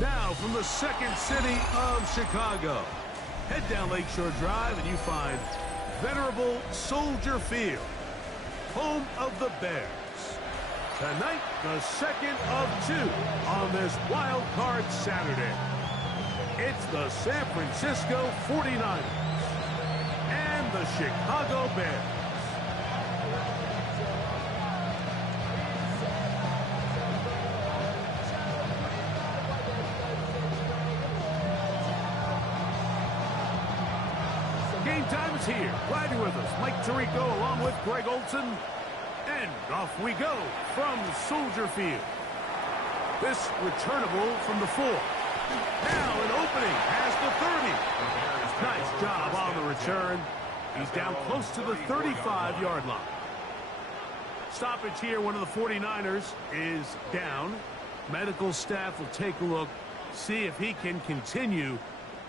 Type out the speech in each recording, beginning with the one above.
Now from the second city of Chicago, head down Lakeshore Drive and you find venerable Soldier Field, home of the Bears. Tonight, the second of two on this Wild Card Saturday. It's the San Francisco 49ers and the Chicago Bears. Game time is here. Glad you're with us. Mike Tirico along with Greg Olson. And off we go from Soldier Field. This returnable from the 4. Now an opening past the 30. Nice job on the return. He's down close to the 35-yard line. Stoppage here. One of the 49ers is down. Medical staff will take a look, see if he can continue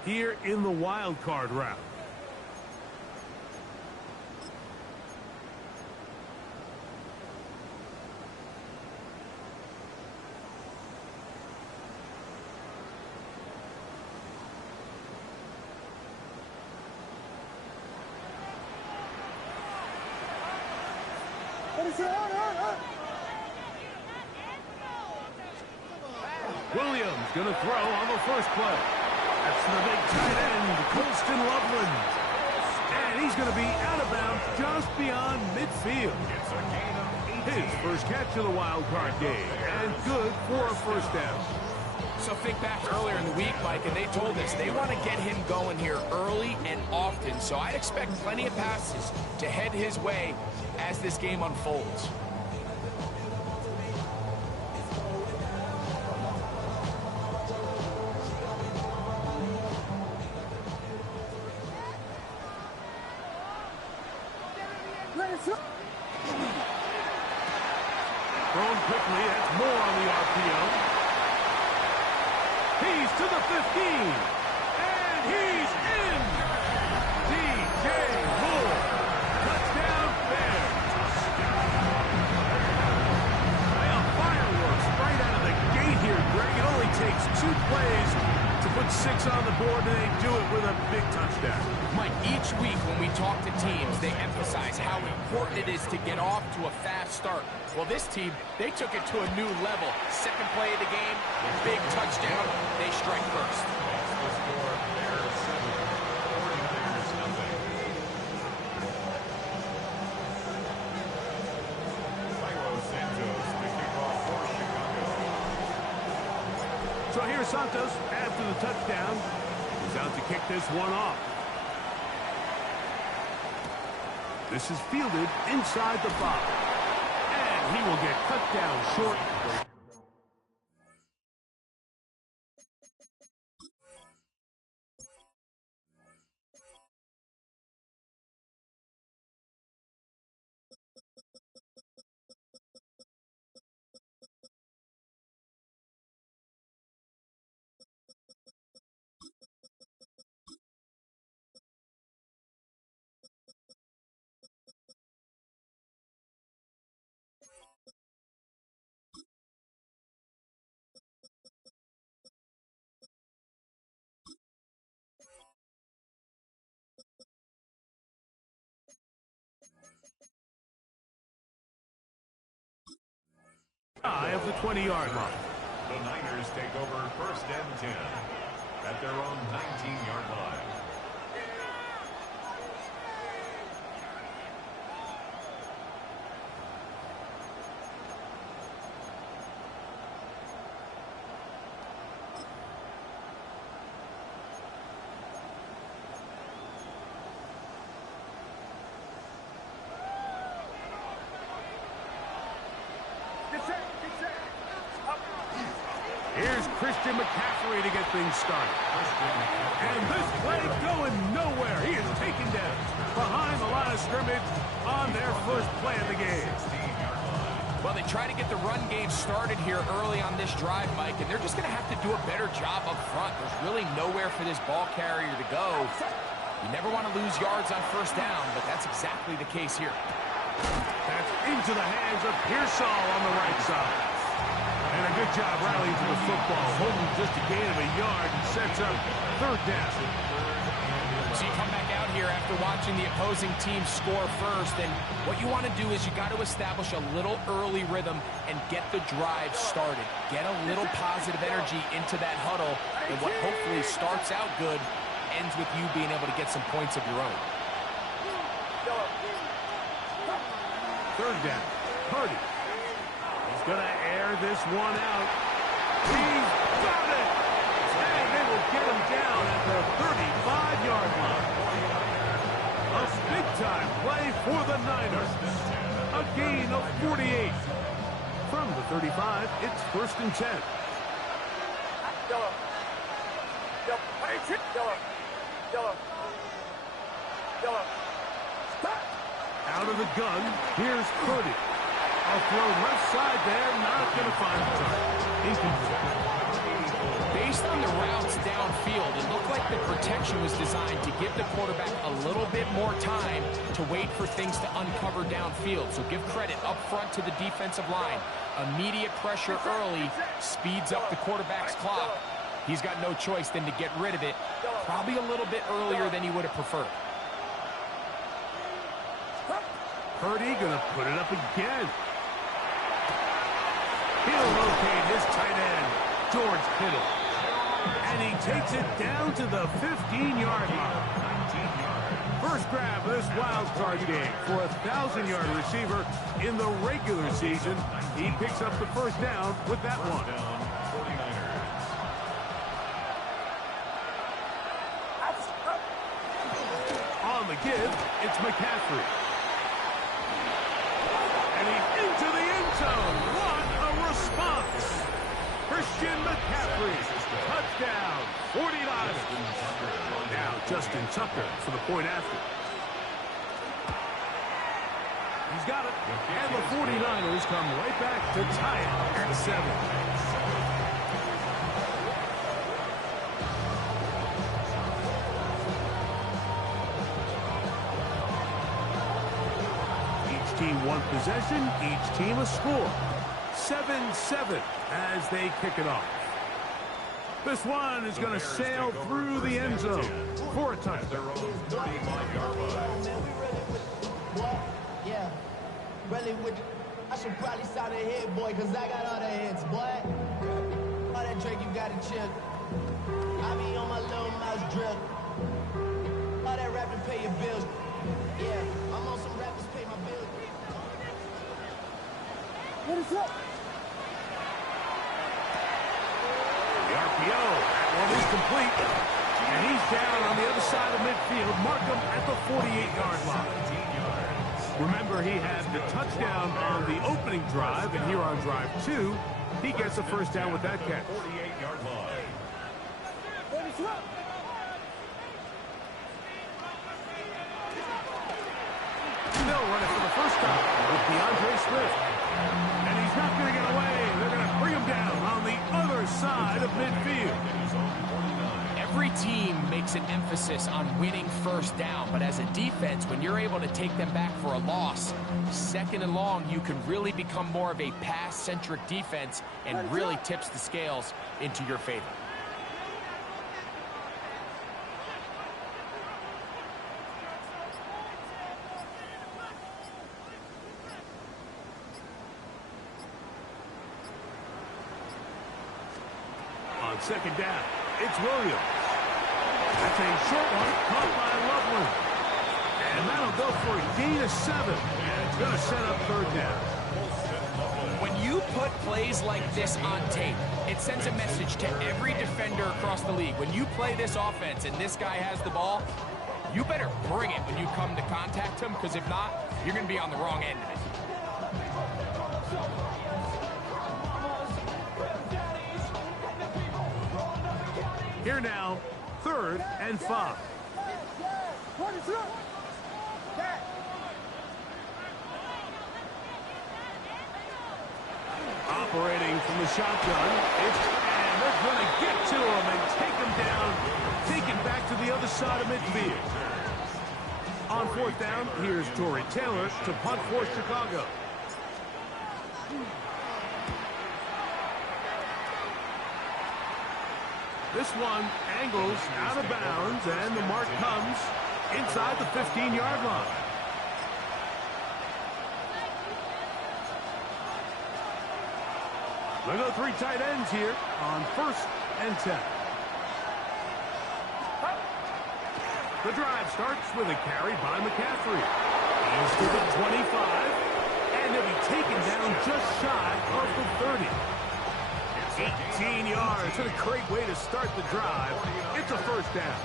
here in the wild card round. Williams going to throw on the first play. That's the big tight end, Colston Loveland. And he's going to be out of bounds just beyond midfield. His first catch of the wild card game, and good for a first down. So think back earlier in the week, Mike, and they told us they want to get him going here early and often. So I'd expect plenty of passes to head his way as this game unfolds. Thrown quickly, that's more on the RPO. He's to the 15, and he's in! DJ Moore, touchdown Bears. Well, fireworks right out of the gate here, Greg. It only takes 2 plays to put 6 on the board, and they do it with a big touchdown. Mike, each week when we talk to teams, they emphasize how important it is to get off to a fast start. Well, this team, they took it to a new level. Second play of the game, big touchdown, they strike first. So here's Santos after the touchdown. He's out to kick this one off. This is fielded inside the 5. And he will get cut down short. Of the 20-yard line. The Niners take over first and 10 at their own 19-yard line. Here's Christian McCaffrey to get things started. And this play going nowhere. He is taken down behind the line of scrimmage on their first play of the game. Well, they try to get the run game started here early on this drive, Mike, and they're just going to have to do a better job up front. There's really nowhere for this ball carrier to go. You never want to lose yards on first down, but that's exactly the case here. That's into the hands of Pearsall on the right side. And a good job rallying to the football, holding just a gain of a yard and sets up third down. So you come back out here after watching the opposing team score first, and what you want to do is you got to establish a little early rhythm and get the drive started. Get a little positive energy into that huddle, and what hopefully starts out good ends with you being able to get some points of your own. Third down, Purdy. He's going to air this one out. He's got it! And they will get him down at the 35-yard line. A big-time play for the Niners. A gain of 48. From the 35, it's 1st and 10. Out of the gun, here's Purdy. A throw left side there, not going to find the target. Incomplete. Based on the routes downfield, it looked like the protection was designed to give the quarterback a little bit more time to wait for things to uncover downfield. So give credit up front to the defensive line. Immediate pressure early speeds up the quarterback's clock. He's got no choice than to get rid of it, probably a little bit earlier than he would have preferred. Purdy going to put it up again. He'll locate his tight end, George Kittle. And he takes it down to the 15-yard line. First grab of this wild card game for a 1,000-yard receiver in the regular season. He picks up the first down with that one. On the give, it's McCaffrey. And he's into the end zone. What a response! Christian McCaffrey, touchdown, 49ers. Now Justin Tucker for the point after. He's got it. And the 49ers come right back to tie it at 7. Team one possession, each team a score. 7-7 as they kick it off. This one is going to sail through the end zone for a touchdown. Yeah, really would. I should probably sign a hit, boy, because I got all the hits, boy. All that drink, you got to chill. I be on my little mouse drip. All that rap to pay your bills. Yeah, I'm on some rappers pay my bills. What is up? The RPO, that one is complete. And he's down on the other side of midfield. Mark him at the 48-yard line. Remember, he had the touchdown on the opening drive, and here on drive 2, he gets a first down with that catch. 48-yard line. They'll run it for the first time with DeAndre Swift. And he's not going to get away. They're going to bring him down on the other side of midfield. Every team makes an emphasis on winning first down, but as a defense, when you're able to take them back for a loss, 2nd and long, you can really become more of a pass-centric defense and really tips the scales into your favor. On 2nd down, it's Williams. That's a short one caught by Loveland. And that'll go for a gain of 7. And it's going to set up 3rd down. When you put plays like this on tape, it sends a message to every defender across the league. When you play this offense and this guy has the ball, you better bring it when you come to contact him, because if not, you're going to be on the wrong end of it. Here now, 3rd and 5. Operating from the shotgun, and they're going to get to him and take him down, take it back to the other side of midfield. On 4th down, here's Torrey Taylor to punt for Chicago. This one angles out of bounds, and the mark comes inside the 15-yard line. They go 3 tight ends here on 1st and 10. The drive starts with a carry by McCaffrey. He's to the 25, and he'll be taken down just shy of the 30. 18 yards. What a great way to start the drive. It's a 1st down.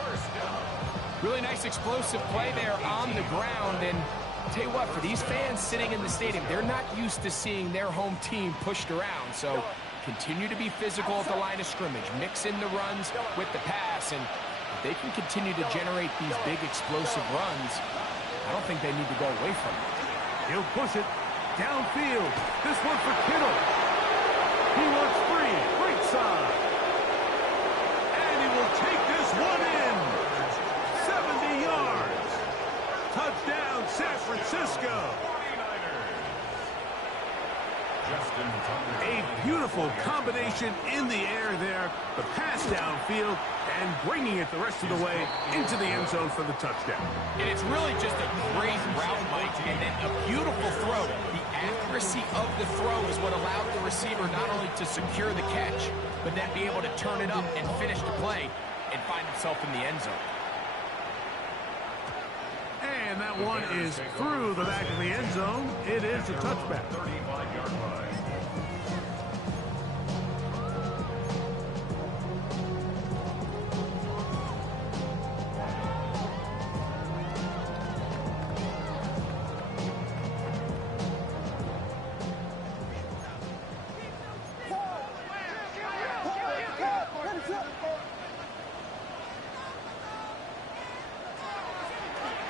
Really nice explosive play there on the ground. And I'll tell you what, for these fans sitting in the stadium, they're not used to seeing their home team pushed around. So continue to be physical at the line of scrimmage. Mix in the runs with the pass. And if they can continue to generate these big explosive runs, I don't think they need to go away from it. He'll push it downfield. This one for Kittle. He wants free. Great side. And he will take this one in. 70 yards. Touchdown, San Francisco. A beautiful combination in the air there. The pass downfield and bringing it the rest of the way into the end zone for the touchdown. And it's really just a great route, Mike, and then a beautiful throw. The accuracy of the throw is what allowed the receiver not only to secure the catch, but then be able to turn it up and finish the play and find himself in the end zone. And that one is through the back of the end zone. It is a touchback. 35-yard line.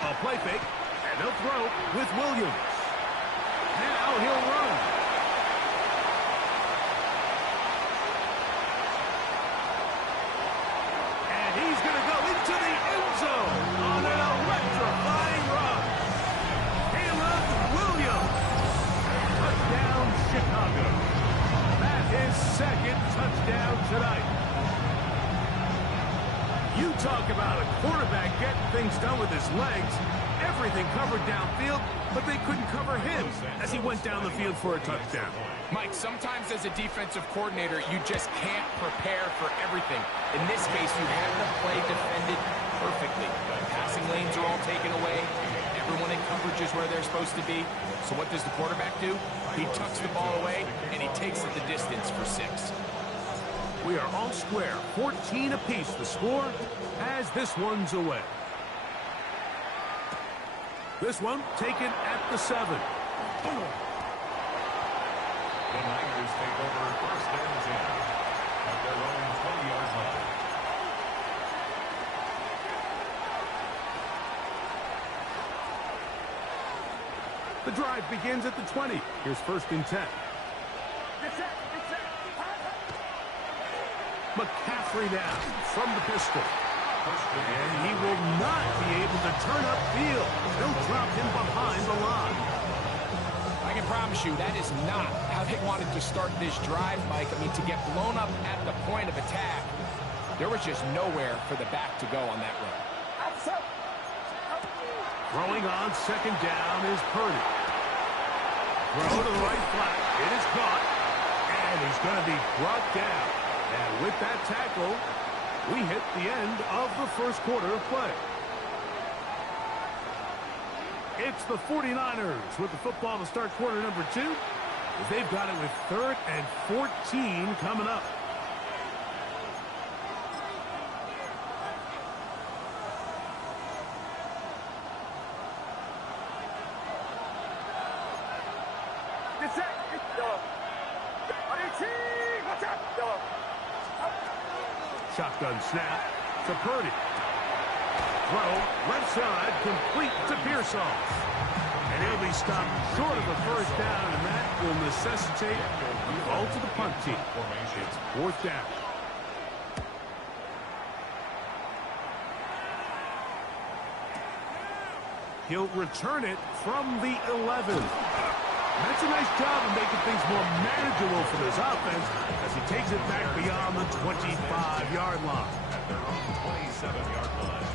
A play fake, and they'll throw with Williams. Now he'll run. And he's going to go into the end zone on an electrifying run. Caleb Williams. Touchdown, Chicago. That is 2nd touchdown tonight. You talk about a quarterback getting things done with his legs. Everything covered downfield, but they couldn't cover him as he went down the field for a touchdown. Mike, sometimes as a defensive coordinator, you just can't prepare for everything. In this case, you have the play defended perfectly. Passing lanes are all taken away. Everyone in coverage is where they're supposed to be. So what does the quarterback do? He tucks the ball away, and he takes it the distance for 6. We are all square, 14 apiece the score as this one's away. This one taken at the 7. The Niners take over 1st and 10 at their own 20-yard line. The drive begins at the 20. Here's 1st and 10. McCaffrey down from the pistol. And he will not be able to turn upfield. They'll drop him behind the line. I can promise you that is not how they wanted to start this drive, Mike. I mean, to get blown up at the point of attack, there was just nowhere for the back to go on that run. Throwing on 2nd down is Purdy. Throw to the right flat. It is caught. And he's going to be brought down. And with that tackle, we hit the end of the 1st quarter of play. It's the 49ers with the football to start quarter number 2. As they've got it with 3rd and 14 coming up. shotgun snap to Purdy. Throw, left side, complete to Pearsall. And he'll be stopped short of a first down, and that will necessitate a call to the punt team. It's fourth down. He'll return it from the 11. That's a nice job of making things more manageable for this offense as he takes it back beyond the 25-yard line. At their own 27-yard line.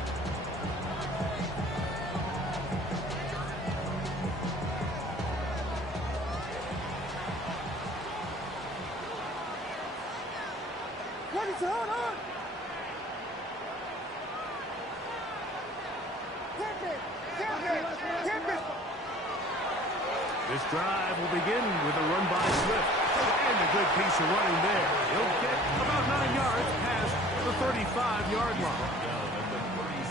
This drive will begin with a run by Swift. And a good piece of running there. He'll get about 9 yards past the 35-yard line.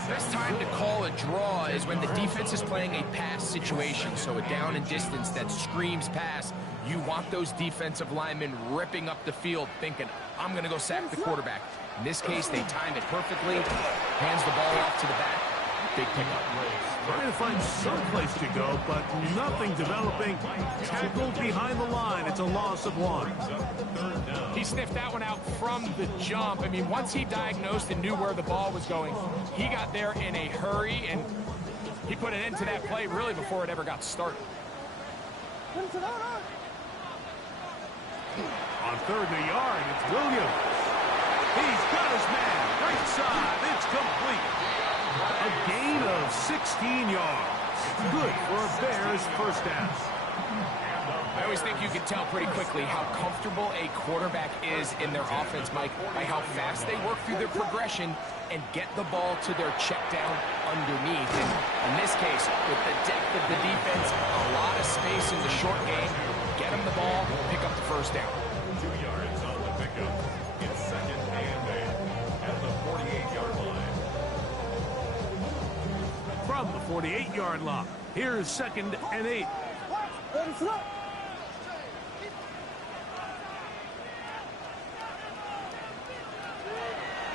Best time to call a draw is when the defense is playing a pass situation, so a down and distance that screams pass. You want those defensive linemen ripping up the field thinking, I'm going to go sack the quarterback. In this case, they timed it perfectly, hands the ball off to the back, big pickup. Trying to find some place to go, but nothing developing. Tackled behind the line. It's a loss of 1. He sniffed that one out from the jump. I mean, once he diagnosed and knew where the ball was going, he got there in a hurry, and he put an end to that play really before it ever got started. On 3rd and a yard, it's Williams. He's got his man. Right side. It's complete. A gain of 16 yards. Good for a Bears first down. I always think you can tell pretty quickly how comfortable a quarterback is in their offense, Mike, by how fast they work through their progression and get the ball to their check down underneath. And in this case, with the depth of the defense, a lot of space in the short game, get them the ball, pick up the first down. 2 yards on the pickup. It's 2nd and 8 at the 48-yard line. From the 48-yard line, here's 2nd and 8.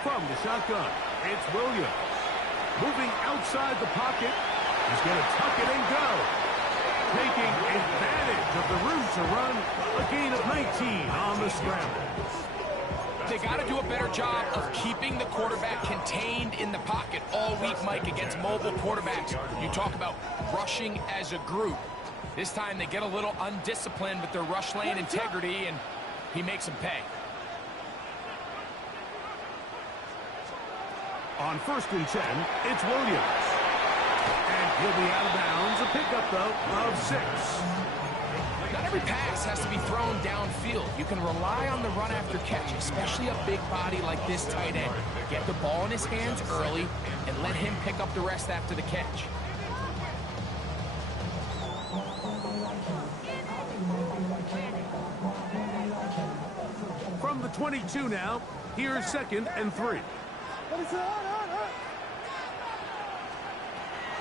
From the shotgun, it's Williams. Moving outside the pocket. He's going to tuck it and go. Taking advantage of the room to run. A gain of 19 on the scramble. They got to do a better job of keeping the quarterback contained in the pocket all week, Mike, against mobile quarterbacks. You talk about rushing as a group. This time they get a little undisciplined with their rush lane integrity, and he makes them pay. On 1st and 10, it's Williams. And he'll be out of bounds. A pickup, though, of 6. Not every pass has to be thrown downfield. You can rely on the run after catch, especially a big body like this tight end. Get the ball in his hands early and let him pick up the rest after the catch. From the 22 now, here's 2nd and 3.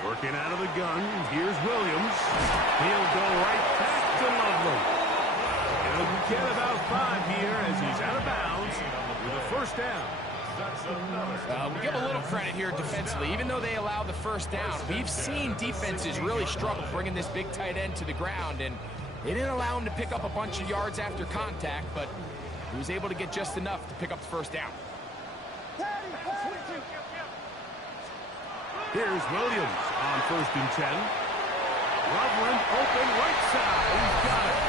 Working out of the gun, here's Williams. He'll go right back to Lovely. He'll get about 5 here as he's out of bounds with a first down. We give a little credit here defensively. Even though they allow the first down, we've seen defenses really struggle bringing this big tight end to the ground, and they didn't allow him to pick up a bunch of yards after contact, but he was able to get just enough to pick up the first down. Here's Williams on 1st and 10. Loveland open right side. He's got it.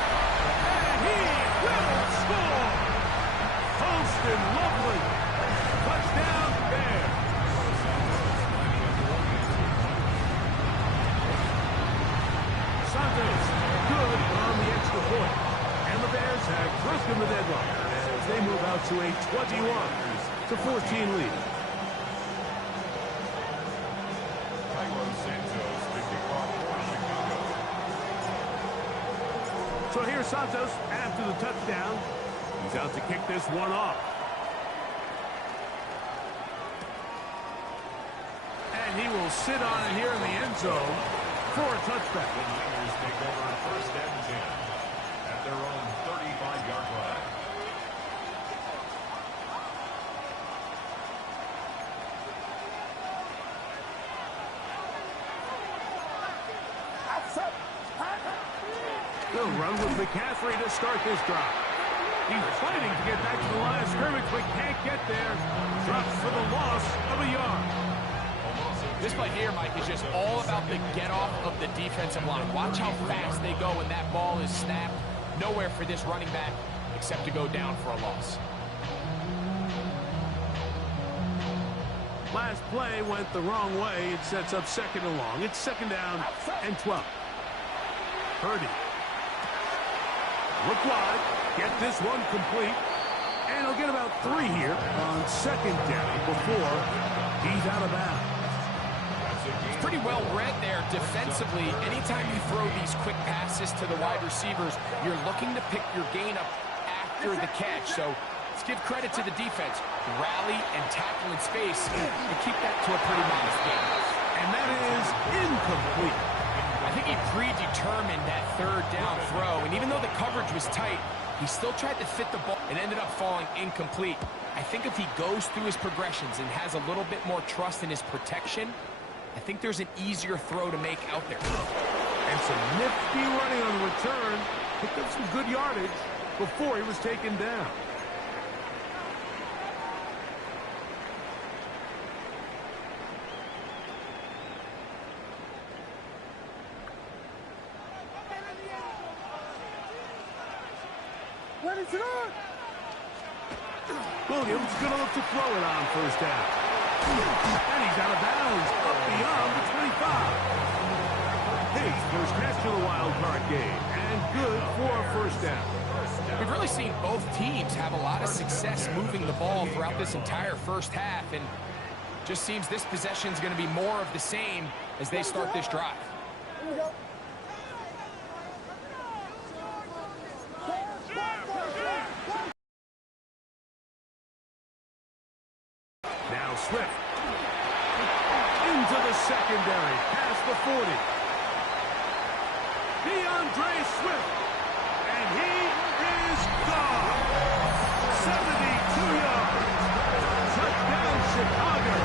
And he will score. Poston Loveland. Touchdown Bears. Santos good on the extra point. And the Bears have broken the deadlock as they move out to a 21-14 lead. So here's Santos after the touchdown. He's out to kick this one off. And he will sit on it here in the end zone for a touchback. The Niners take over 1st and 10 at their own 35-yard line. They'll run with McCaffrey to start this drive. He's fighting to get back to the line of scrimmage, but can't get there. Drops for the loss of a yard. This play here, Mike, is just all about the get-off of the defensive line. Watch how fast they go when that ball is snapped. Nowhere for this running back except to go down for a loss. Last play went the wrong way. It sets up second and long. It's second down and 12. Purdy. Look wide. Get this one complete. And he'll get about 3 here on second down before he's out of bounds. It's pretty well read there defensively. Anytime you throw these quick passes to the wide receivers, you're looking to pick your gain up after the catch. So let's give credit to the defense. Rally and tackle in space and keep that to a pretty modest gain. And that is incomplete. I think he predetermined that third down throw, and even though the coverage was tight, he still tried to fit the ball and ended up falling incomplete. I think if he goes through his progressions and has a little bit more trust in his protection, I think there's an easier throw to make out there. And some nifty running on the return. Picked up some good yardage before he was taken down. Williams going to look to throw it on first down. And he's out of bounds, up beyond the 25. His first catch of the wild card game, and good for a first down. We've really seen both teams have a lot of success moving the ball throughout this entire first half, and just seems this possession is going to be more of the same as they start this drive. Now Swift into the secondary, past the 40. DeAndre Swift, and he is gone. 72 yards. Touchdown, Chicago.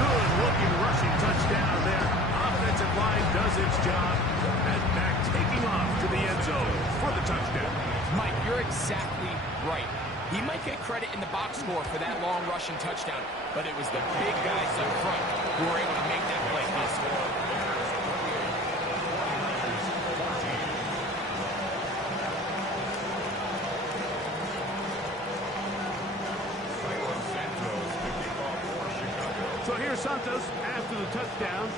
Good-looking rushing touchdown there. Offensive line does its job. And back taking off to the end zone for the touchdown. Mike, you're exactly right. He might get credit in the box score for that long rushing touchdown, but it was the big guys up front who were able to make that play possible. So here's Santos after the touchdown.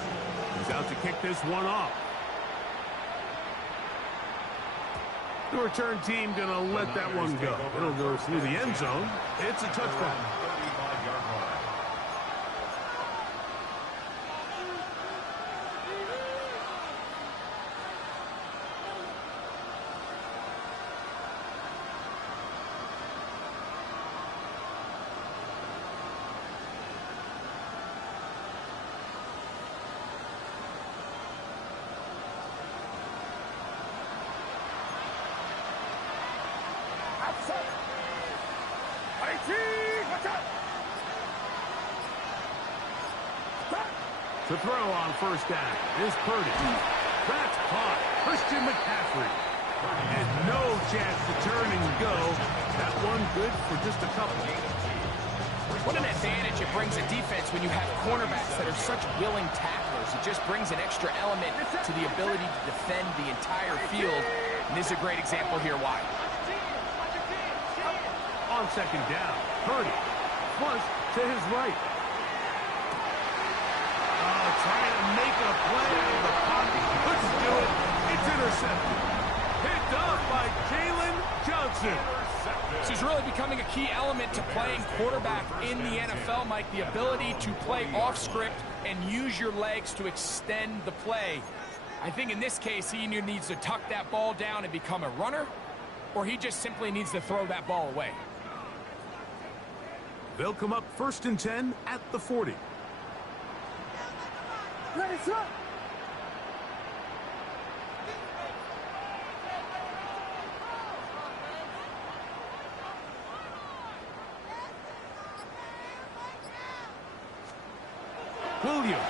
He's out to kick this one off. The return team going to let that one go. It'll go through the end zone. It's a touchdown. To throw on first down is Purdy. That's caught. Christian McCaffrey. And no chance to turn and go. That one good for just a couple. What an advantage it brings a defense when you have cornerbacks that are such willing tacklers. It just brings an extra element to the ability to defend the entire field. And this is a great example here why. On second down, Purdy flush to his right. Trying to make a play out of the pocket. Couldn't do it. It's intercepted. Picked off by Jalen Johnson. This is really becoming a key element to playing quarterback in the NFL, Mike. The ability to play off script and use your legs to extend the play. I think in this case, he either needs to tuck that ball down and become a runner, or he just simply needs to throw that ball away. They'll come up 1st and 10 at the 40. Ready, sir. Williams.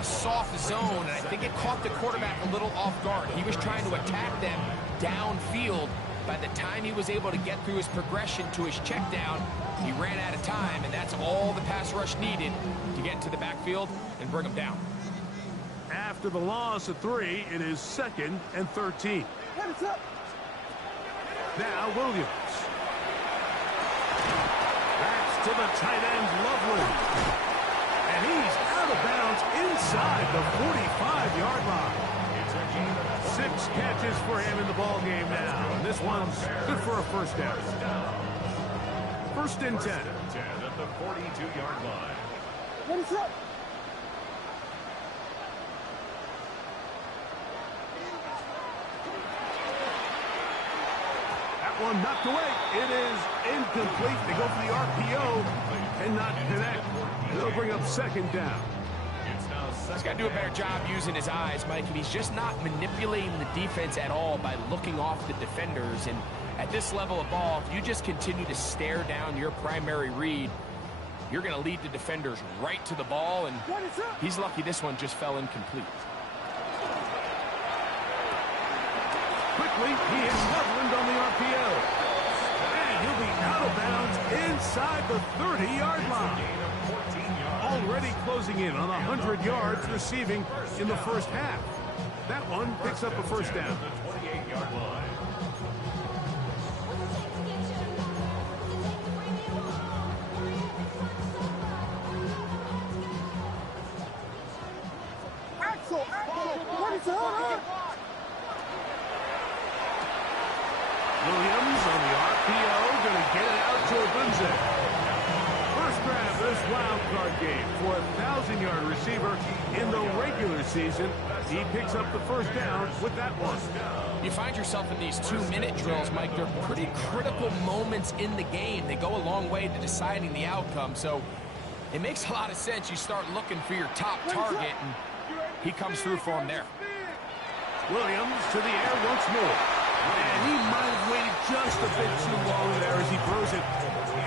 a soft zone, and I think it caught the quarterback a little off guard. He was trying to attack them downfield. By the time he was able to get through his progression to his check down, he ran out of time, and that's all the pass rush needed to get into the backfield and bring him down. After the loss of 3, it is 2nd and 13. Now Williams. That's to the tight end, Lovely. And he's out of bounds inside the 45-yard line. 6 catches for him in the ball game now. And this one's good for a first down. 1st and 10. 10 at the 42-yard line. That one knocked away. It is incomplete. They go for the RPO and not connect. They'll bring up 2nd down. He's got to do a better job using his eyes, Mike, and he's just not manipulating the defense at all by looking off the defenders. And at this level of ball, if you just continue to stare down your primary read, you're going to lead the defenders right to the ball, and he's lucky this one just fell incomplete. Quickly, he hits Loveland on the RPO. And he'll be out of bounds inside the 30-yard line. Already closing in on 100 yards receiving in the first half. That one picks up a first down. Williams on the RPO, going to get it out to Obunze. First grab of this wild card game for a 1,000-yard receiver in the regular season. He picks up the first down with that one. You find yourself in these 2-minute drills, Mike. They're pretty critical moments in the game. They go a long way to deciding the outcome, so it makes a lot of sense. You start looking for your top target, and he comes through for him there. Williams to the air once more. And he might have waited just a bit too long there as he throws it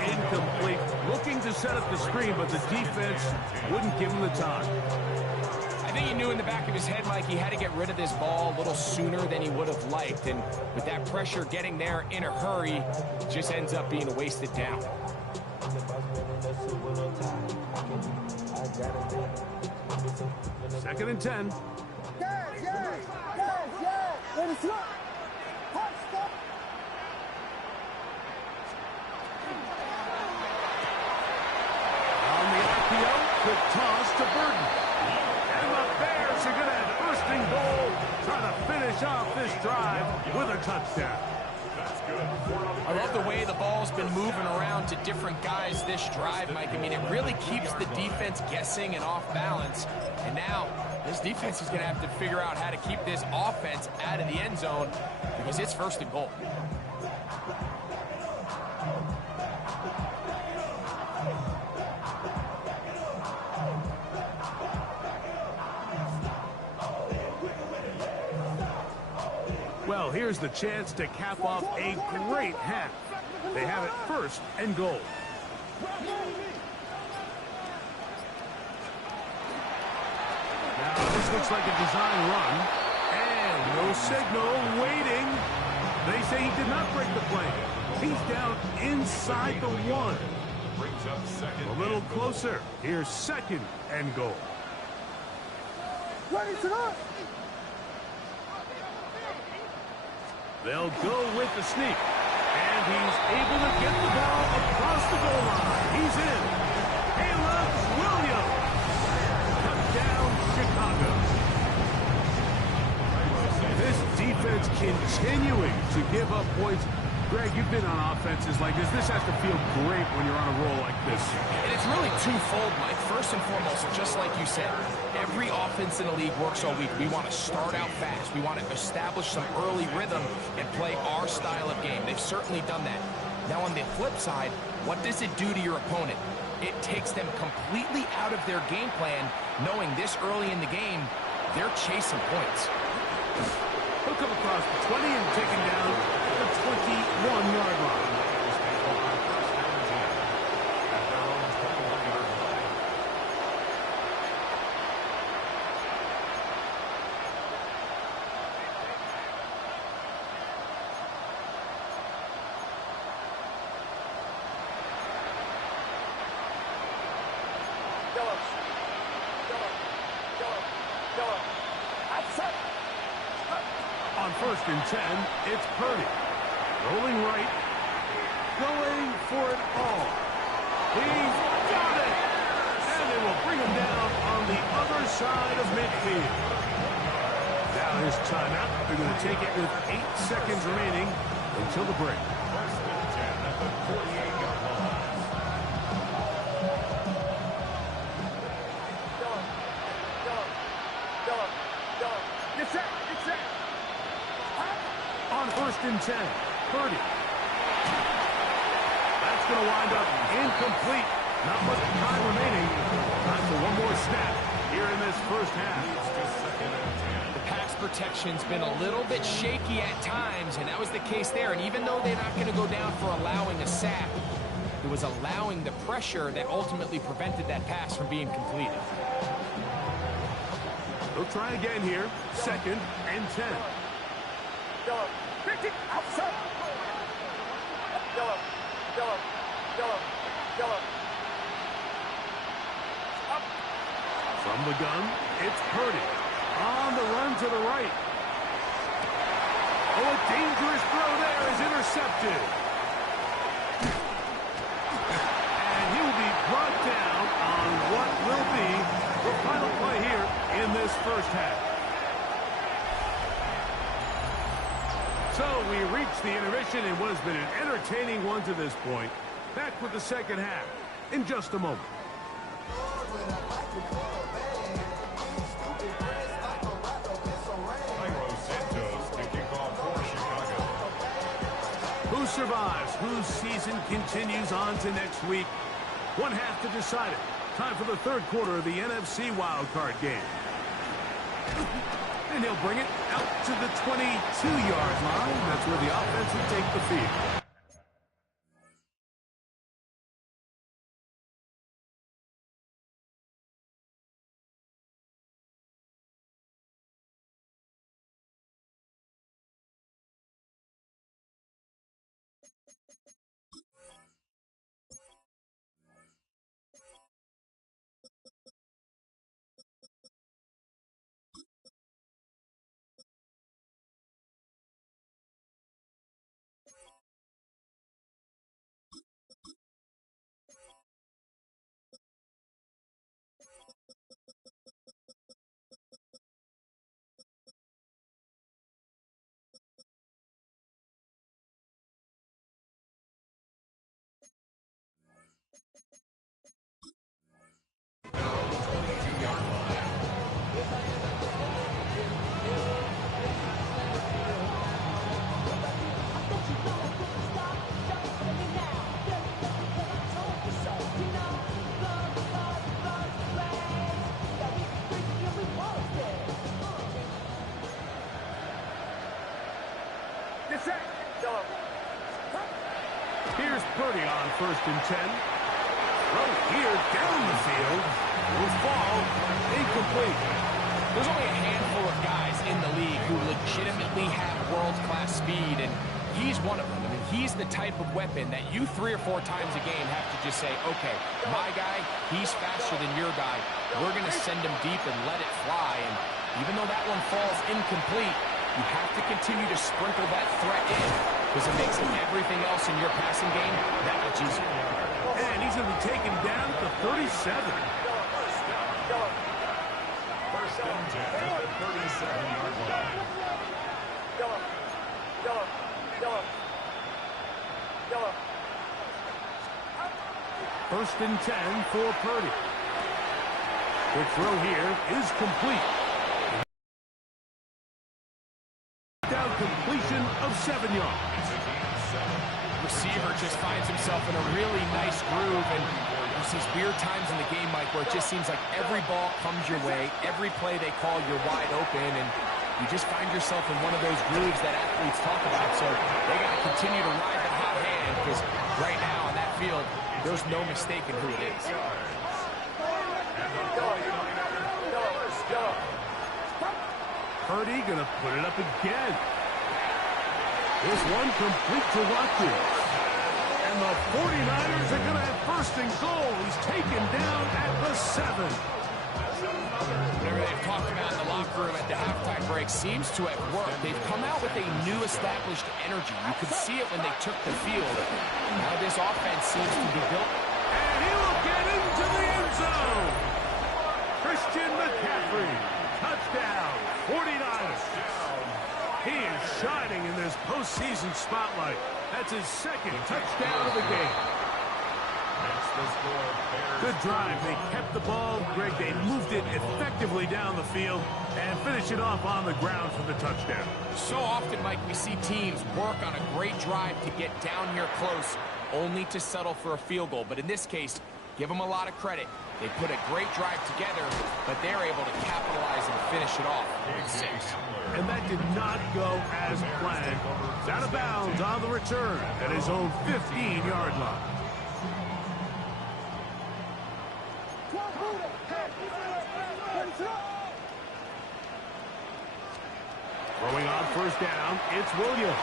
incomplete. Looking to set up the screen, but the defense wouldn't give him the time. I think he knew in the back of his head, Mike, he had to get rid of this ball a little sooner than he would have liked. And with that pressure getting there in a hurry, it just ends up being a wasted down. 2nd and 10. On the RPO, quick toss to Burton. And the Bears are going to have 1st and goal, trying to finish off this drive with a touchdown. I love the way the ball's been moving around to different guys this drive, Mike. I mean, it really keeps the defense guessing and off balance. And now this defense is going to have to figure out how to keep this offense out of the end zone because it's 1st and goal. Well, here's the chance to cap off a great half. They have it 1st and goal. Now, this looks like a design run. And no signal, waiting. They say he did not break the play. He's down inside the 1. A little closer. Here's 2nd and goal. They'll go with the sneak. And he's able to get the ball across the goal line. He's in. Caleb Williams. Touchdown, Chicago. This defense continuing to give up points. Greg, you've been on offenses like this. This has to feel great when you're on a roll like this. And it's really twofold, Mike. First and foremost, just like you said, every offense in the league works all week. We want to start out fast. We want to establish some early rhythm and play our style of game. They've certainly done that. Now, on the flip side, what does it do to your opponent? It takes them completely out of their game plan, knowing this early in the game, they're chasing points. He'll come across the 20 and taken down at the 21-yard line. first and 10, it's Purdy. Rolling right. Going for it all. He's got it! And they will bring him down on the other side of midfield. Now his timeout. They're going to take it with 8 seconds remaining until the break. First and 10 at the 48-yard line. On first and 10, Purdy. That's going to wind up incomplete. Not much time remaining. Time for one more snap here in this first half. The pass protection's been a little bit shaky at times, and that was the case there. And even though they're not going to go down for allowing a sack, it was allowing the pressure that ultimately prevented that pass from being completed. They'll try again here. Second and 10. From the gun, it's Purdy. On the run to the right. Oh, a dangerous throw there is intercepted. And he will be brought down on what will be the final play here in this first half. So we reach the intermission in what has been an entertaining one to this point. Back with the second half in just a moment. Who survives? Whose season continues on to next week? One half to decide it. Time for the third quarter of the NFC wildcard game. And he'll bring it out to the 22-yard line. That's where the offense will take the field. Here's Purdy on first and 10. Throw here down the field. Will fall incomplete. There's only a handful of guys in the league who legitimately have world-class speed, and he's one of them. I mean, he's the type of weapon that you 3 or 4 times a game have to just say, okay, my guy, he's faster than your guy. We're going to send him deep and let it fly. And even though that one falls incomplete, you have to continue to sprinkle that threat in because it makes everything else in your passing game that much easier. And he's going to be taken down at the 37. First and 10 at the 37-yard line. First and 10 for Purdy. The throw here is complete. Down completion of 7 yards. Receiver just finds himself in a really nice groove, and there's these weird times in the game, Mike, where it just seems like every ball comes your way, every play they call, you're wide open, and you just find yourself in one of those grooves that athletes talk about. So they got to continue to ride the hot hand, because right now on that field, there's no mistaking who it is. Purdy gonna put it up again. This one complete to Watkins. And the 49ers are gonna have first and goal. He's taken down at the 7. Whatever they've talked about in the locker room at the halftime break seems to have worked. They've come out with a new established energy. You could see it when they took the field. Now this offense seems to be built. And he will get into the end zone. Christian McCaffrey, touchdown, 49ers. He is shining in this postseason spotlight. That's his second touchdown of the game. Good drive. They kept the ball. Greg, they moved it effectively down the field and finished it off on the ground for the touchdown. So often, Mike, we see teams work on a great drive to get down here close, only to settle for a field goal. But in this case, give them a lot of credit. They put a great drive together, but they're able to capitalize and finish it off with 6. And that did not go as planned. It's out of bounds on the return at his own 15-yard line. Throwing on first down, it's Williams.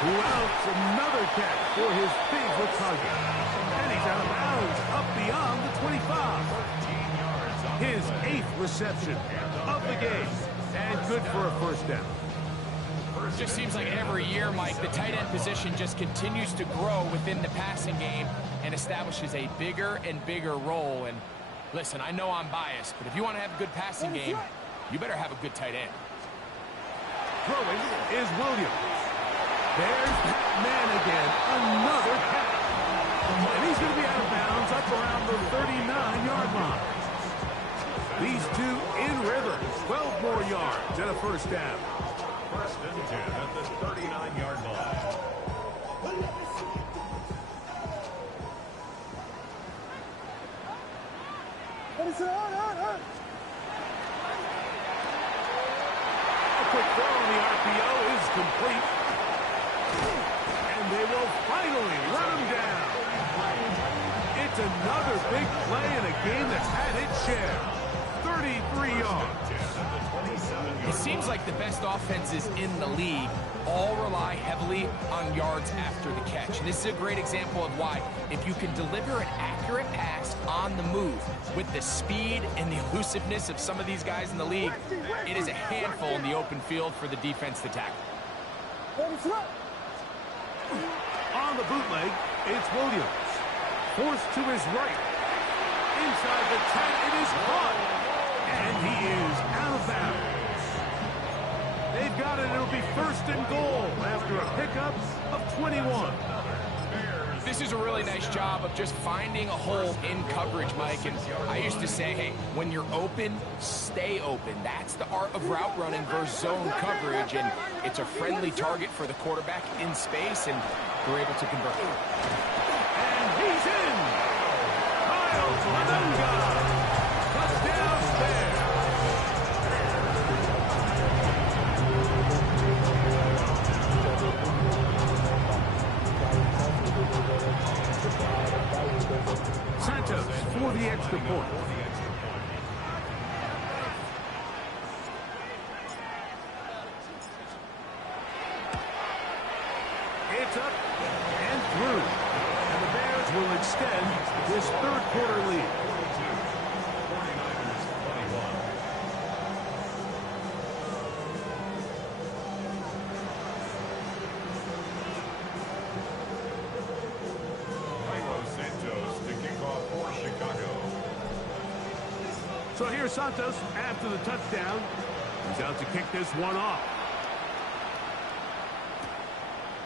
Who else? Another catch for his favorite target. And he's out of bounds, up beyond the 25. His 8th reception of the game. And good for a first down. It just seems like every year, Mike, the tight end position just continues to grow within the passing game and establishes a bigger and bigger role. And listen, I know I'm biased, but if you want to have a good passing game, you better have a good tight end. Throwing is Williams. There's man again. Another catch. And he's going to be out of bounds up around the 39-yard line. These two in rhythm. 12 more yards and a first down. First and 10 at the 39-yard line. A quick throw on the RPO is complete. And they will finally run him down. It's another big play in a game that's had its share. 33 yards. It seems like the best offenses in the league all rely heavily on yards after the catch. And this is a great example of why, if you can deliver an accurate pass on the move with the speed and the elusiveness of some of these guys in the league, it is a handful in the open field for the defense to tackle. On the bootleg, it's Williams. Forced to his right. Inside the 10, it is caught. And he is out of bounds. They've got it. It'll be first and goal after a pickup of 21. This is a really nice job of just finding a hole in coverage, Mike. And I used to say, hey, when you're open, stay open. That's the art of route running versus zone coverage. And it's a friendly target for the quarterback in space, and we're able to convert. And he's in. Miles Mononga. Touchdown there. Santos for the extra point. It's up and through. And the Bears will extend this third quarter lead. So here's Santos after the touchdown. He's out to kick this one off.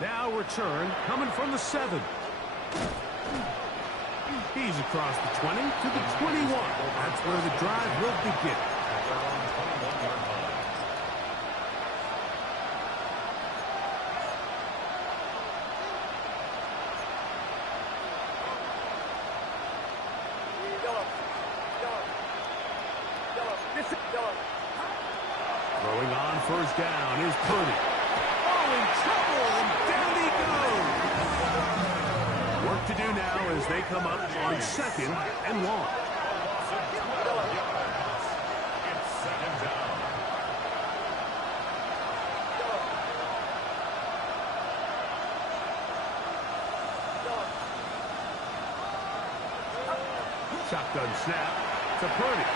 Now return coming from the 7. He's across the 20 to the 21. That's where the drive will begin. Throwing on first down is Purdy. Oh, in trouble, and down he goes. Work to do now as they come up on 2nd and 1. It's 2nd down. Shotgun snap to Purdy.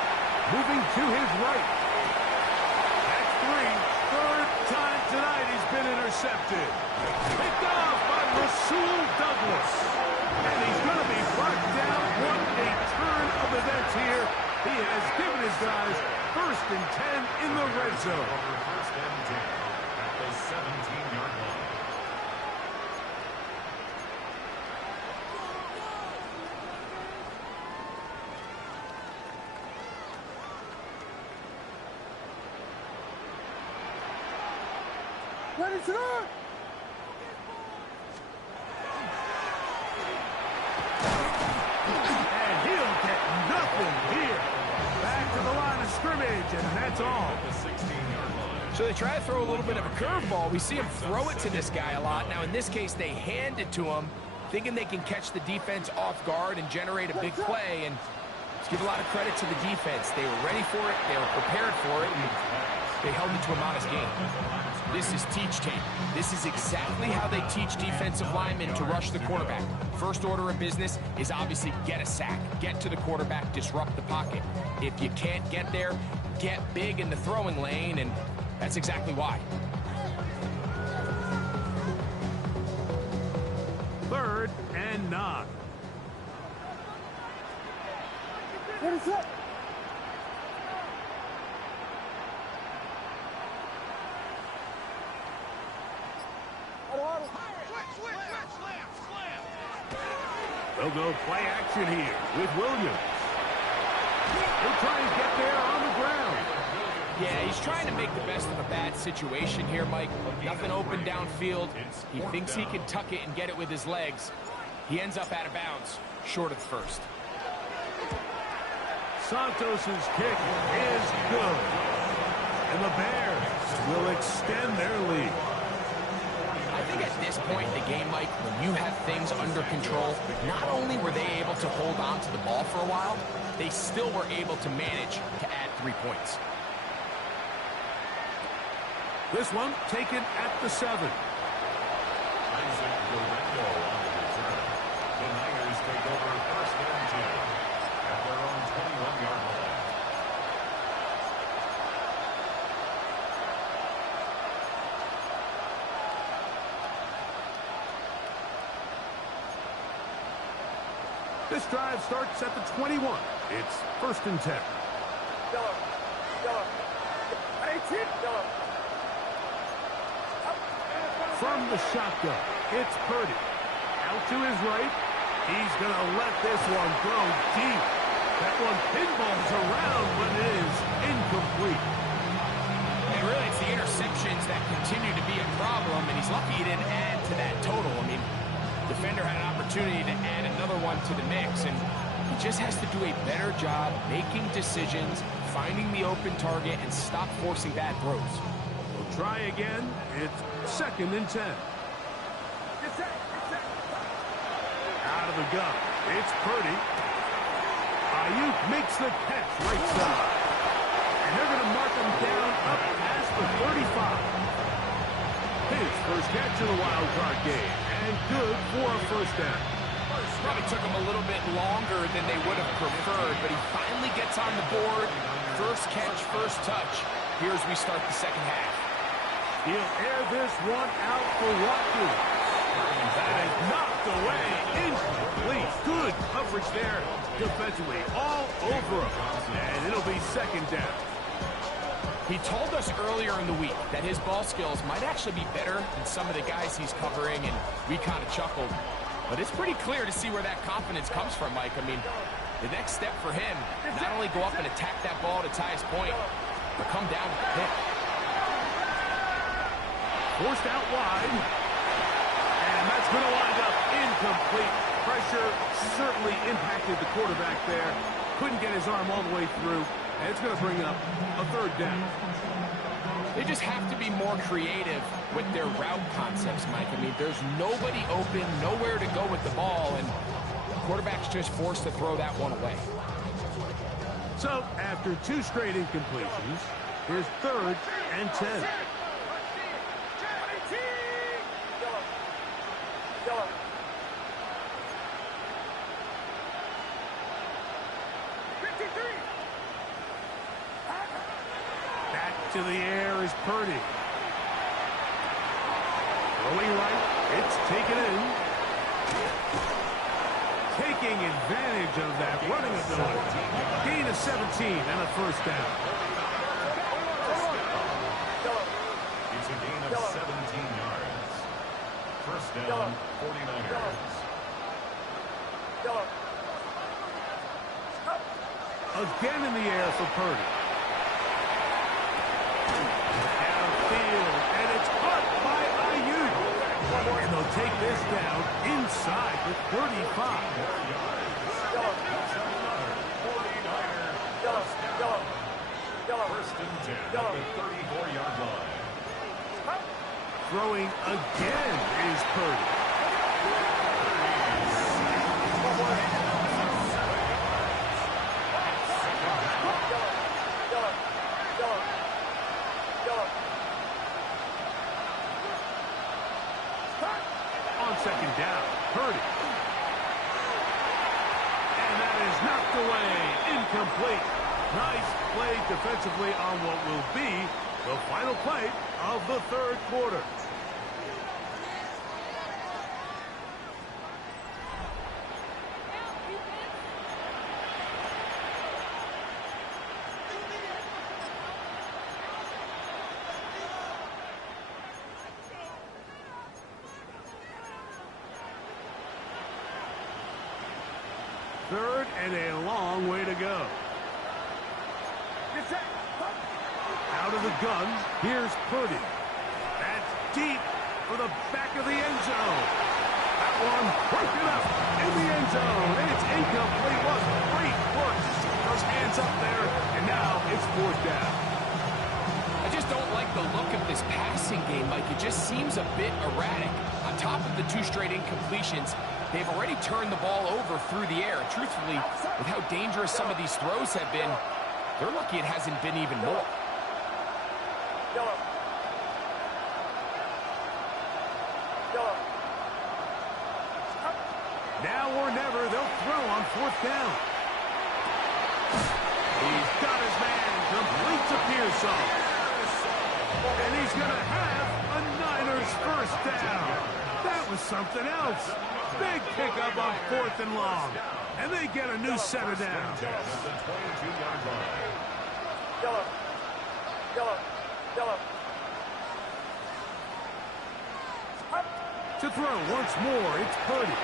moving to his right. That's three. Third time tonight he's been intercepted. Picked off by Rasul Douglas. And he's going to be brought down. What a turn of events here. He has given his guys 1st and 10 in the red zone. Over 1st and 10 at the 17-yard line. Ready to go! And he'll get nothing here. Back to the line of scrimmage, and that's all. At the 16-yard line. So they try to throw a little bit of a curveball. We see him throw it to this guy a lot. Now, in this case, they hand it to him, thinking they can catch the defense off guard and generate a big play. And let's give a lot of credit to the defense. They were ready for it. They were prepared for it. And they held it to a modest game. This is teach tape. This is exactly how they teach defensive linemen to rush the quarterback. First order of business is obviously get a sack. Get to the quarterback, disrupt the pocket. If you can't get there, get big in the throwing lane, and that's exactly why. 3rd and 9. What is that? They'll go play action here with Williams. He'll try and get there on the ground. Yeah, he's trying to make the best of a bad situation here, Mike. Nothing open downfield. He thinks he can tuck it and get it with his legs. He ends up out of bounds, short of the 1st. Santos's kick is good. And the Bears will extend their lead. I think at this point in the game, Mike, when you have things under control, not only were they able to hold on to the ball for a while, they still were able to manage to add 3 points. This one taken at the 7. Isaac Guerrero on the return. The Niners take over 1st and 10 at their own 21-yard line. This drive starts at the 21. It's 1st and 10. Yellow. Yellow. 18. Yellow. From the shotgun, it's Purdy. Out to his right. He's going to let this one go deep. That one pinballs around, but it is incomplete. And really, it's the interceptions that continue to be a problem, and he's lucky he didn't add to that total. I mean, defender had an opportunity to add another one to the mix, and he just has to do a better job making decisions, finding the open target, and stop forcing bad throws. We'll try again. It's 2nd and 10. Out of the gun. It's Purdy. Ayuk makes the catch right side. And they're going to mark him down up past the 35. His first catch in the wild card game. And good for a 1st down. Probably took him a little bit longer than they would have preferred, but he finally gets on the board. First catch, first touch. Here as we start the 2nd half. He'll air this one out for Watkins. That is knocked away. Incomplete. Good coverage there defensively. All over him. And it'll be 2nd down. He told us earlier in the week that his ball skills might actually be better than some of the guys he's covering, and we kind of chuckled. But it's pretty clear to see where that confidence comes from, Mike. I mean, the next step for him, not only go up and attack that ball to tie his point, but come down with the pick. Forced out wide. And that's going to wind up incomplete. Pressure certainly impacted the quarterback there. Couldn't get his arm all the way through. And it's going to bring up a 3rd down. They just have to be more creative with their route concepts, Mike. I mean, there's nobody open, nowhere to go with the ball, and the quarterback's just forced to throw that one away. So, after 2 straight incompletions, here's 3rd and 10. To the air is Purdy. Throwing right. It's taken in. Taking advantage of that running ability. Gain of 17 and a first down. It's a gain of 17 yards. First down, 49ers. Again in the air for Purdy. Downfield, and it's caught by Ayuk. And they'll take this down inside the 35. First and 10 at the 34-yard line. Throwing again is Purdy. On second down, Purdy. And that is knocked away, incomplete. Nice play defensively on what will be the final play of the third quarter. Third and a long way to go. Out of the gun, here's Purdy. That's deep for the back of the end zone. That one broken up in the end zone, and it's incomplete. Was great work to keep those hands up there, and now it's fourth down. I just don't like the look of this passing game, Mike. It just seems a bit erratic. On top of the 2 straight incompletions, they've already turned the ball over through the air. And truthfully, with how dangerous some of these throws have been, they're lucky it hasn't been even more. Now or never, they'll throw on fourth down. He's got his man, completes a Pearson. And he's going to have a Niners first down. That was something else. Big pickup on fourth and long. And they get a new set of downs. To throw once more, it's Purdy.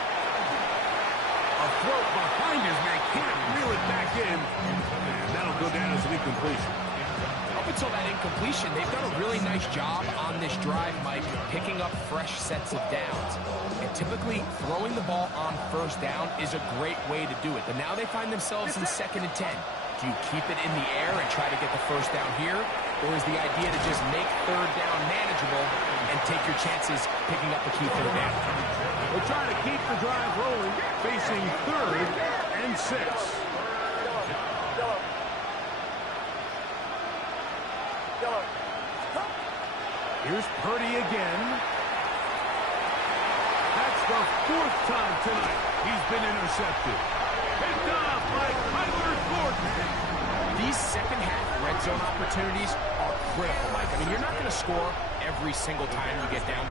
A throw behind his man, can't reel it back in. And that'll go down as an incompletion. Up until that incompletion, they've done a really nice job on this drive, Mike, picking up fresh sets of downs. And typically, throwing the ball on first down is a great way to do it. But now they find themselves in second and 10. Do you keep it in the air and try to get the first down here? Or is the idea to just make third down manageable and take your chances picking up a key third down? We'll try to keep the drive rolling, facing third and 6. Here's Purdy again. That's the 4th time tonight he's been intercepted. Picked off by Kyler Gordon. These second-half red zone opportunities are critical, Mike. I mean, you're not going to score every single time you get down.